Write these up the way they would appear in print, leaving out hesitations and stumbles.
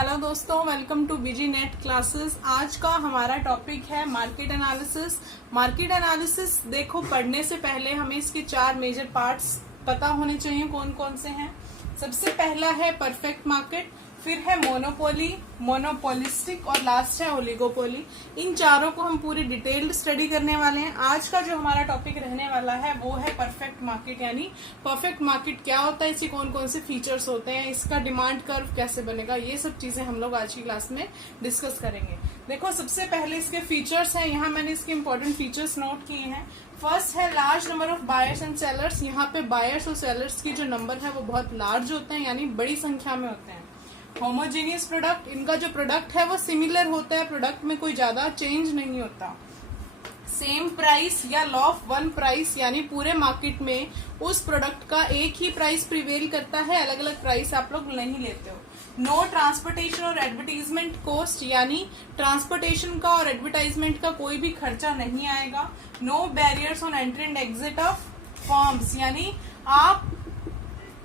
Hello दोस्तों, welcome to BG net classes. आज का हमारा टॉपिक है मार्केट एनालिसिस। मार्केट एनालिसिस देखो, पढ़ने से पहले हमें इसके 4 मेजर पार्ट्स पता होने चाहिए। कौन कौन से हैं? सबसे पहला है परफेक्ट मार्केट, फिर है मोनोपोली, मोनोपोलिस्टिक और लास्ट है ओलिगोपोली। इन चारों को हम पूरी डिटेल्ड स्टडी करने वाले हैं। आज का जो हमारा टॉपिक रहने वाला है वो है परफेक्ट मार्केट, यानी परफेक्ट मार्केट क्या होता है, इसके कौन कौन से फीचर्स होते हैं, इसका डिमांड कर्व कैसे बनेगा, ये सब चीजें हम लोग आज की क्लास में डिस्कस करेंगे। देखो, सबसे पहले इसके फीचर्स हैं। यहाँ मैंने इसके इंपॉर्टेंट फीचर्स नोट किए हैं। फर्स्ट है large number of buyers and sellers. यहाँ पे बायर्स और सेलर्स की जो नंबर है वो बहुत लार्ज होते हैं, यानी बड़ी संख्या में होते हैं। होमोजीनियस प्रोडक्ट, इनका जो प्रोडक्ट है वो सिमिलर होता है, प्रोडक्ट में कोई ज्यादा चेंज नहीं होता। सेम प्राइस या लॉ ऑफ वन प्राइस, यानी पूरे मार्केट में उस प्रोडक्ट का एक ही प्राइस प्रिवेल करता है, अलग अलग प्राइस आप लोग नहीं लेते हो। नो ट्रांसपोर्टेशन और एडवर्टीजमेंट कॉस्ट, यानी ट्रांसपोर्टेशन का और एडवर्टाइजमेंट का कोई भी खर्चा नहीं आएगा। No barriers on entry and exit of firms, यानी आप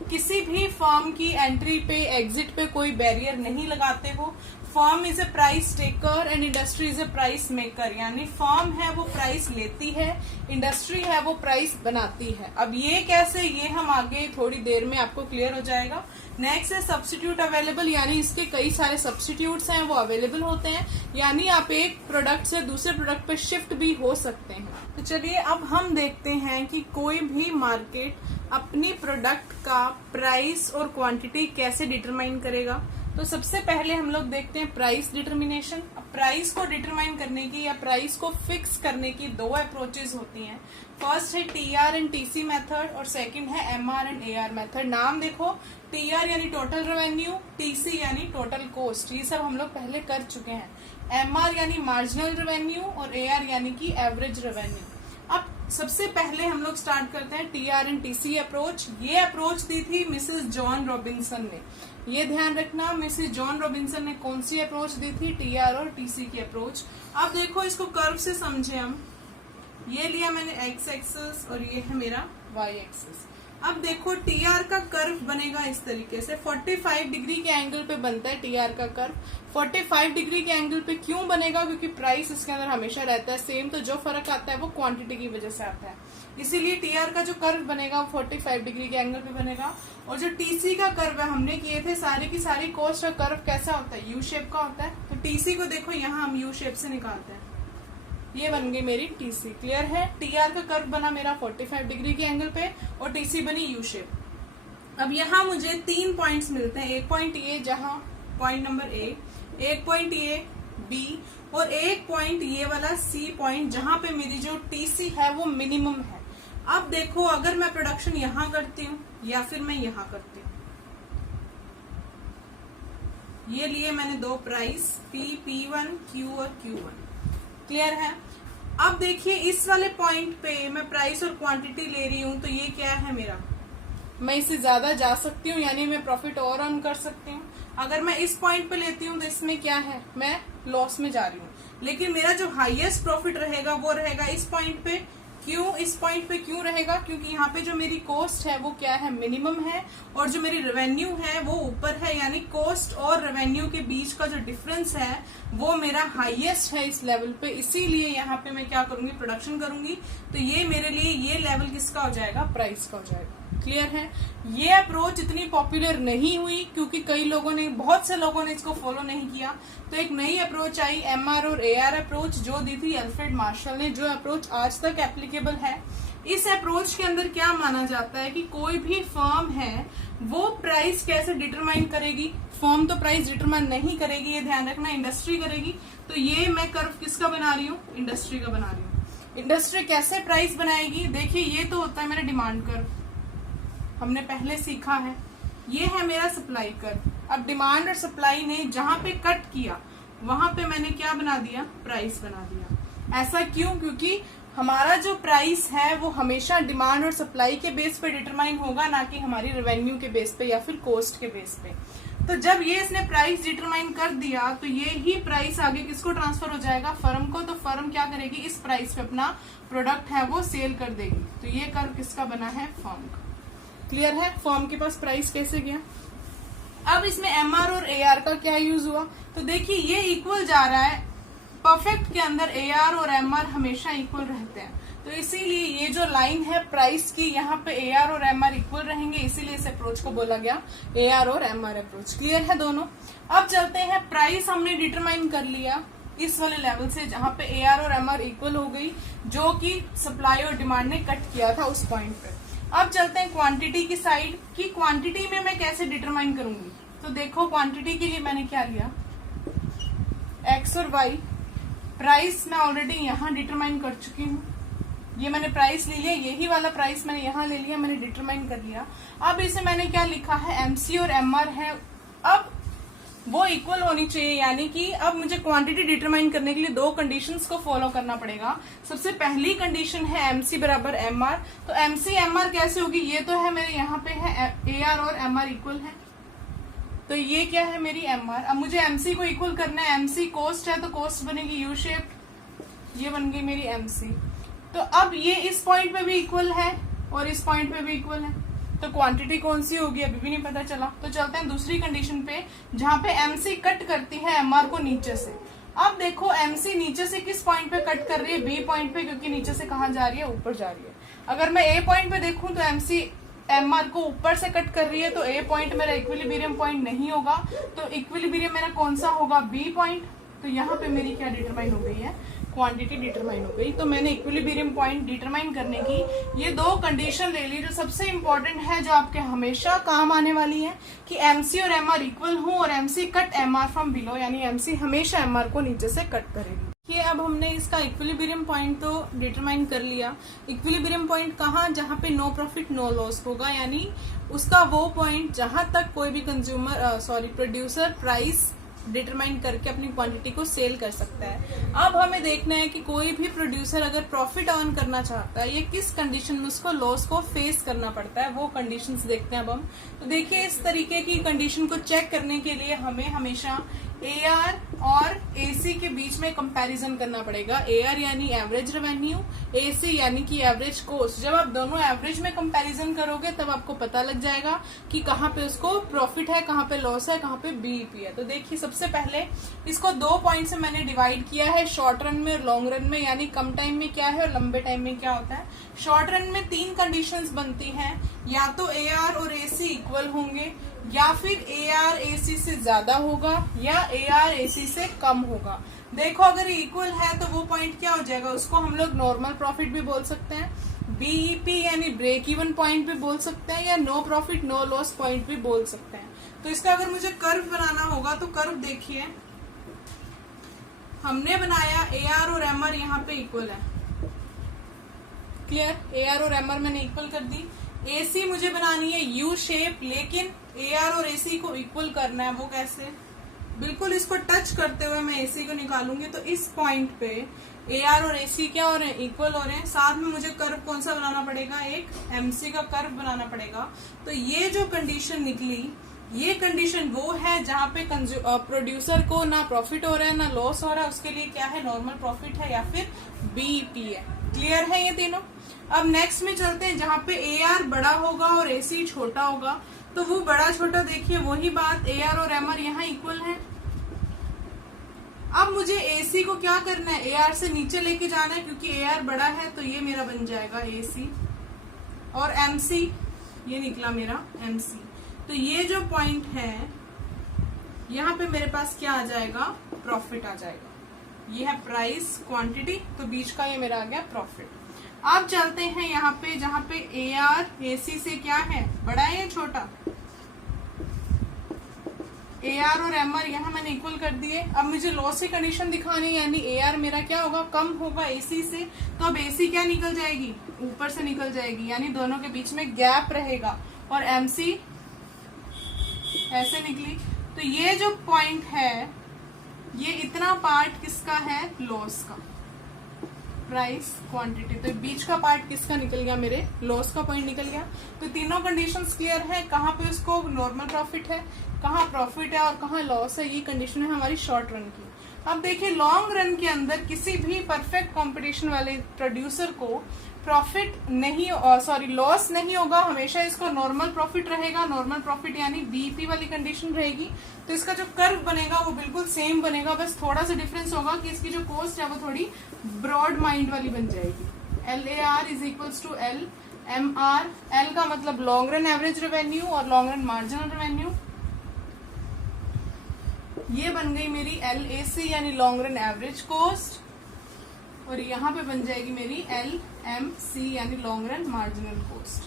किसी भी फर्म की एंट्री पे एग्जिट पे कोई बैरियर नहीं लगाते हो। Firm is a price taker and industry is a price maker, यानी फर्म है वो प्राइस लेती है, इंडस्ट्री है वो प्राइस बनाती है। अब ये कैसे, ये हम आगे थोड़ी देर में आपको क्लियर हो जाएगा। नेक्स्ट है सब्स्टिट्यूट अवेलेबल, यानी इसके कई सारे सब्स्टिट्यूट्स हैं वो अवेलेबल होते हैं, यानी आप एक प्रोडक्ट से दूसरे प्रोडक्ट पे शिफ्ट भी हो सकते हैं। तो चलिए अब हम देखते हैं कि कोई भी मार्केट अपनी प्रोडक्ट का प्राइस और क्वांटिटी कैसे डिटरमाइन करेगा। तो सबसे पहले हम लोग देखते हैं प्राइस डिटर्मिनेशन। प्राइस को डिटरमाइन करने की या प्राइस को फिक्स करने की 2 अप्रोचेस होती हैं। फर्स्ट है टीआर एंड टीसी मेथड और सेकंड है एमआर एंड एआर मेथड। नाम देखो, टीआर यानी टोटल रेवेन्यू, टीसी यानी टोटल कॉस्ट, ये सब हम लोग पहले कर चुके हैं। एमआर यानी मार्जिनल रेवेन्यू और एआर यानी कि एवरेज रेवेन्यू। अब सबसे पहले हम लोग स्टार्ट करते हैं टीआर एंड टीसी अप्रोच। ये अप्रोच दी थी मिसेस जॉन रॉबिन्सन ने। ये ध्यान रखना, मिसेस जॉन रॉबिन्सन ने कौन सी अप्रोच दी थी? टीआर और टीसी की अप्रोच। अब देखो, इसको कर्व से समझे हम। ये लिया मैंने एक्स एक्सिस और ये है मेरा वाई एक्सिस। अब देखो, टीआर का कर्व बनेगा इस तरीके से। 45 डिग्री के एंगल पे बनता है टीआर का कर्व। 45 डिग्री के एंगल पे क्यों बनेगा? क्योंकि प्राइस इसके अंदर हमेशा रहता है सेम, तो जो फर्क आता है वो क्वांटिटी की वजह से आता है। इसीलिए टीआर का जो कर्व बनेगा वो 45 डिग्री के एंगल पे बनेगा। और जो टीसी का कर्व है, हमने किए थे सारी की सारी कॉस्ट का कर्व कैसा होता है? यू शेप का होता है। तो टीसी को देखो, यहाँ हम यू शेप से निकालते हैं। ये बन गई मेरी टीसी। क्लियर है? टीआर का कर्व बना मेरा 45 डिग्री के एंगल पे और टीसी बनी यू शेप। अब यहाँ मुझे 3 पॉइंट्स मिलते हैं। एक पॉइंट ये, जहाँ पॉइंट नंबर ए, एक पॉइंट ये बी और एक पॉइंट ये वाला सी पॉइंट, जहां पे मेरी जो टीसी है वो मिनिमम है। अब देखो, अगर मैं प्रोडक्शन यहाँ करती हूँ या फिर मैं यहाँ करती हूँ, ये लिए मैंने 2 प्राइस P1, Q और Q1। क्लियर है? अब देखिए, इस वाले पॉइंट पे मैं प्राइस और क्वांटिटी ले रही हूँ, तो ये क्या है मेरा? मैं इससे ज्यादा जा सकती हूँ, यानी मैं प्रॉफिट और अर्न कर सकती हूँ। अगर मैं इस पॉइंट पे लेती हूँ तो इसमें क्या है? मैं लॉस में जा रही हूँ। लेकिन मेरा जो हाईएस्ट प्रॉफिट रहेगा वो रहेगा इस पॉइंट पे। क्यों इस पॉइंट पे क्यों रहेगा? क्योंकि यहाँ पे जो मेरी कॉस्ट है वो क्या है? मिनिमम है, और जो मेरी रेवेन्यू है वो ऊपर है, यानी कॉस्ट और रेवेन्यू के बीच का जो डिफरेंस है वो मेरा हाईएस्ट है इस लेवल पे। इसीलिए यहाँ पे मैं क्या करूंगी? प्रोडक्शन करूंगी। तो ये मेरे लिए ये लेवल किसका हो जाएगा? प्राइस का हो जाएगा। क्लियर है? ये अप्रोच इतनी पॉपुलर नहीं हुई क्योंकि कई लोगों ने, बहुत से लोगों ने इसको फॉलो नहीं किया। तो एक नई अप्रोच आई, एमआर और एआर अप्रोच, जो दी थी अल्फ्रेड मार्शल ने, जो अप्रोच आज तक एप्लीकेबल है। इस अप्रोच के अंदर क्या माना जाता है कि कोई भी फर्म है वो प्राइस कैसे डिटरमाइन करेगी? फर्म तो प्राइस डिटरमाइन नहीं करेगी, ये ध्यान रखना, इंडस्ट्री करेगी। तो ये मैं कर्व किसका बना रही हूँ? इंडस्ट्री का बना रही हूँ। इंडस्ट्री कैसे प्राइस बनाएगी? देखिए, ये तो होता है मेरा डिमांड कर्व, हमने पहले सीखा है। ये है मेरा सप्लाई कर्व। अब डिमांड और सप्लाई ने जहां पे कट किया वहां पे मैंने क्या बना दिया? प्राइस बना दिया। ऐसा क्यों? क्योंकि हमारा जो प्राइस है वो हमेशा डिमांड और सप्लाई के बेस पे डिटरमाइन होगा, ना कि हमारी रेवेन्यू के बेस पे या फिर कॉस्ट के बेस पे। तो जब ये इसने प्राइस डिटरमाइन कर दिया तो ये ही प्राइस आगे किसको ट्रांसफर हो जाएगा? फर्म को। तो फर्म क्या करेगी? इस प्राइस पे अपना प्रोडक्ट है वो सेल कर देगी। तो ये कर्व किसका बना है? फर्म का। क्लियर है? फर्म के पास प्राइस कैसे गया? अब इसमें MR और AR का क्या यूज हुआ, तो देखिए ये इक्वल जा रहा है। परफेक्ट के अंदर AR और MR हमेशा इक्वल रहते हैं, तो इसीलिए ये जो लाइन है प्राइस की, यहाँ पे AR और MR इक्वल रहेंगे, इसीलिए इस अप्रोच को बोला गया AR और MR अप्रोच। क्लियर है दोनों। अब चलते हैं, प्राइस हमने डिटरमाइन कर लिया इस वाले लेवल से जहां पे AR और MR इक्वल हो गई, जो कि सप्लाई और डिमांड ने कट किया था उस पॉइंट पे। अब चलते हैं क्वांटिटी की साइड, कि क्वांटिटी में मैं कैसे डिटरमाइन करूंगी। तो देखो क्वांटिटी के लिए मैंने क्या लिया, X और Y। प्राइस मैं ऑलरेडी यहाँ डिटरमाइन कर चुकी हूँ, ये मैंने प्राइस ले लिया, यही वाला प्राइस मैंने यहाँ ले लिया, मैंने डिटरमाइन कर लिया। अब इसे मैंने क्या लिखा है, MC और MR है, अब वो इक्वल होनी चाहिए, यानी कि अब मुझे क्वांटिटी डिटरमाइन करने के लिए दो कंडीशंस को फॉलो करना पड़ेगा। सबसे पहली कंडीशन है MC बराबर MR। तो MC MR कैसे होगी, ये तो है मेरे यहाँ पे है AR और MR इक्वल है, तो ये क्या है मेरी MR। अब मुझे MC को इक्वल करना है, MC कॉस्ट है तो कॉस्ट बनेगी U शेप, ये बन गई मेरी MC। तो अब ये इस पॉइंट पे भी इक्वल है और इस पॉइंट पे भी इक्वल है, तो क्वांटिटी कौन सी होगी अभी भी नहीं पता चला। तो चलते हैं दूसरी कंडीशन पे, जहां पे MC कट करती है MR को नीचे से। अब देखो MC नीचे से किस पॉइंट पे कट कर रही है, B पॉइंट पे, क्योंकि नीचे से कहां जा रही है, ऊपर जा रही है। अगर मैं A पॉइंट पे देखूं तो MC MR को ऊपर से कट कर रही है, तो A पॉइंट मेरा इक्विलिब्रियम पॉइंट नहीं होगा, तो इक्विलिब्रियम मेरा कौन सा होगा, B पॉइंट। तो यहाँ पे मेरी क्या डिटरमाइन हो गई है, क्वांटिटी डिटरमाइन हो गई। तो मैंने इक्विलिब्रियम पॉइंट डिटरमाइन करने की ये दो कंडीशन ले ली, जो सबसे इंपॉर्टेंट है, जो आपके हमेशा काम आने वाली है, कि MC और MR इक्वल हो और MC cut MR from below, यानी MC हमेशा MR को नीचे से कट करेगी। ये अब हमने इसका इक्विलिब्रियम पॉइंट तो डिटरमाइन कर लिया। इक्विलिब्रियम पॉइंट कहाँ, जहाँ पे नो प्रॉफिट नो लॉस होगा, यानी उसका वो पॉइंट जहां तक कोई भी प्रोड्यूसर प्राइस डिटरमाइन करके अपनी क्वांटिटी को सेल कर सकता है। अब हमें देखना है कि कोई भी प्रोड्यूसर अगर प्रॉफिट अर्न करना चाहता है, ये किस कंडीशन में उसको लॉस को फेस करना पड़ता है, वो कंडीशंस देखते हैं अब हम। तो देखिए, इस तरीके की कंडीशन को चेक करने के लिए हमें हमेशा AR और AC के बीच में कंपैरिजन करना पड़ेगा। AR यानी एवरेज रेवेन्यू, AC यानी कि एवरेज कॉस्ट। जब आप दोनों एवरेज में कंपैरिजन करोगे तब आपको पता लग जाएगा कि कहाँ पे उसको प्रॉफिट है, कहाँ पे लॉस है, कहाँ पे BEP है। तो देखिए, सबसे पहले इसको दो पॉइंट से मैंने डिवाइड किया है, शॉर्ट रन में और लॉन्ग रन में, यानी कम टाइम में क्या है और लंबे टाइम में क्या होता है। शॉर्ट रन में तीन कंडीशंस बनती हैं, या तो AR और AC इक्वल होंगे, या फिर AR AC से ज्यादा होगा, या AR AC से कम होगा। देखो, अगर इक्वल है तो वो पॉइंट क्या हो जाएगा, उसको हम लोग नॉर्मल प्रॉफिट भी बोल सकते हैं, BEP यानी ब्रेक इवन पॉइंट भी बोल सकते हैं, या no profit no loss point भी बोल सकते हैं। तो इसका अगर मुझे कर्व बनाना होगा तो कर्व देखिए, हमने बनाया AR और MR यहाँ पे इक्वल है। क्लियर, AR और MR मैंने इक्वल कर दी। AC मुझे बनानी है U शेप, लेकिन AR और AC को इक्वल करना है। वो कैसे, बिल्कुल इसको टच करते हुए मैं AC को निकालूंगी, तो इस पॉइंट पे AR और AC क्या हो रहे हैं, इक्वल हो रहे हैं। साथ में मुझे कर्व कौन सा बनाना पड़ेगा, एक MC का कर्व बनाना पड़ेगा। तो ये जो कंडीशन निकली, ये कंडीशन वो है जहां पे प्रोड्यूसर को ना प्रॉफिट हो रहा है ना लॉस हो रहा है, उसके लिए क्या है, नॉर्मल प्रॉफिट है या फिर BEP है। क्लियर है ये तीनों। अब नेक्स्ट में चलते हैं, जहां पे AR बड़ा होगा और AC छोटा होगा, तो वो बड़ा छोटा देखिए वही बात, AR और MR यहाँ इक्वल है। अब मुझे AC को क्या करना है, AR से नीचे लेके जाना है, क्योंकि AR बड़ा है, तो ये मेरा बन जाएगा AC, और MC ये निकला मेरा MC। तो ये जो पॉइंट है, यहाँ पे मेरे पास क्या आ जाएगा, प्रॉफिट आ जाएगा। ये है प्राइस क्वांटिटी, तो बीच का ये मेरा आ गया प्रॉफिट। अब चलते हैं यहाँ पे, जहाँ पे AR AC से क्या है, बड़ा है या छोटा। AR और MR यहाँ मैंने इक्वल कर दिए। अब मुझे लॉस की कंडीशन दिखानी है, यानी AR मेरा क्या होगा, कम होगा AC से, तो अब AC क्या निकल जाएगी, ऊपर से निकल जाएगी, यानी दोनों के बीच में गैप रहेगा, और MC ऐसे निकली। तो ये जो पॉइंट है, ये इतना पार्ट किसका है, लॉस का, प्राइस क्वांटिटी। तो बीच का पार्ट किसका निकल गया, मेरे लॉस का पॉइंट निकल गया। तो तीनों कंडीशंस क्लियर है, कहाँ पे उसको नॉर्मल प्रॉफिट है, कहाँ प्रॉफिट है और कहाँ लॉस है। ये कंडीशन है हमारी शॉर्ट रन की। अब देखिए, लॉन्ग रन के अंदर किसी भी परफेक्ट कंपटीशन वाले प्रोड्यूसर को प्रॉफिट नहीं लॉस नहीं होगा, हमेशा इसका नॉर्मल प्रॉफिट रहेगा। नॉर्मल प्रॉफिट यानी बीईपी वाली कंडीशन रहेगी। तो इसका जो कर्व बनेगा वो बिल्कुल सेम बनेगा, बस थोड़ा सा डिफरेंस होगा कि इसकी जो कॉस्ट है वो थोड़ी ब्रॉड माइंड वाली बन जाएगी। LAR is equals to LMR। L का मतलब लॉन्ग रन एवरेज रेवेन्यू और लॉन्ग रन मार्जिनल रेवेन्यू। ये बन गई मेरी LAC यानी लॉन्ग रन एवरेज कॉस्ट, और यहाँ पे बन जाएगी मेरी LMC यानी लॉन्ग रन मार्जिनल कॉस्ट।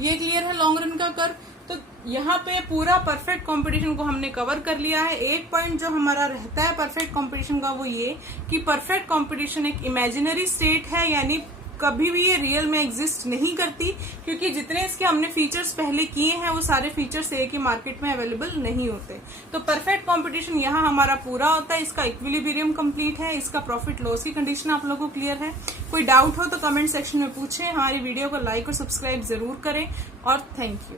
ये क्लियर है लॉन्ग रन का कर्व। तो यहाँ पे पूरा परफेक्ट कंपटीशन को हमने कवर कर लिया है। एक पॉइंट जो हमारा रहता है परफेक्ट कंपटीशन का वो ये कि परफेक्ट कंपटीशन एक इमेजिनरी स्टेट है, यानी कभी भी ये रियल में एग्जिस्ट नहीं करती, क्योंकि जितने इसके हमने फीचर्स पहले किए हैं वो सारे फीचर्स एक ही मार्केट में अवेलेबल नहीं होते। तो परफेक्ट कंपटीशन यहाँ हमारा पूरा होता है, इसका इक्विलिब्रियम कंप्लीट है, इसका प्रॉफिट लॉस की कंडीशन आप लोगों को क्लियर है। कोई डाउट हो तो कमेंट सेक्शन में पूछें। हमारी वीडियो को लाइक और सब्सक्राइब जरूर करें, और थैंक यू।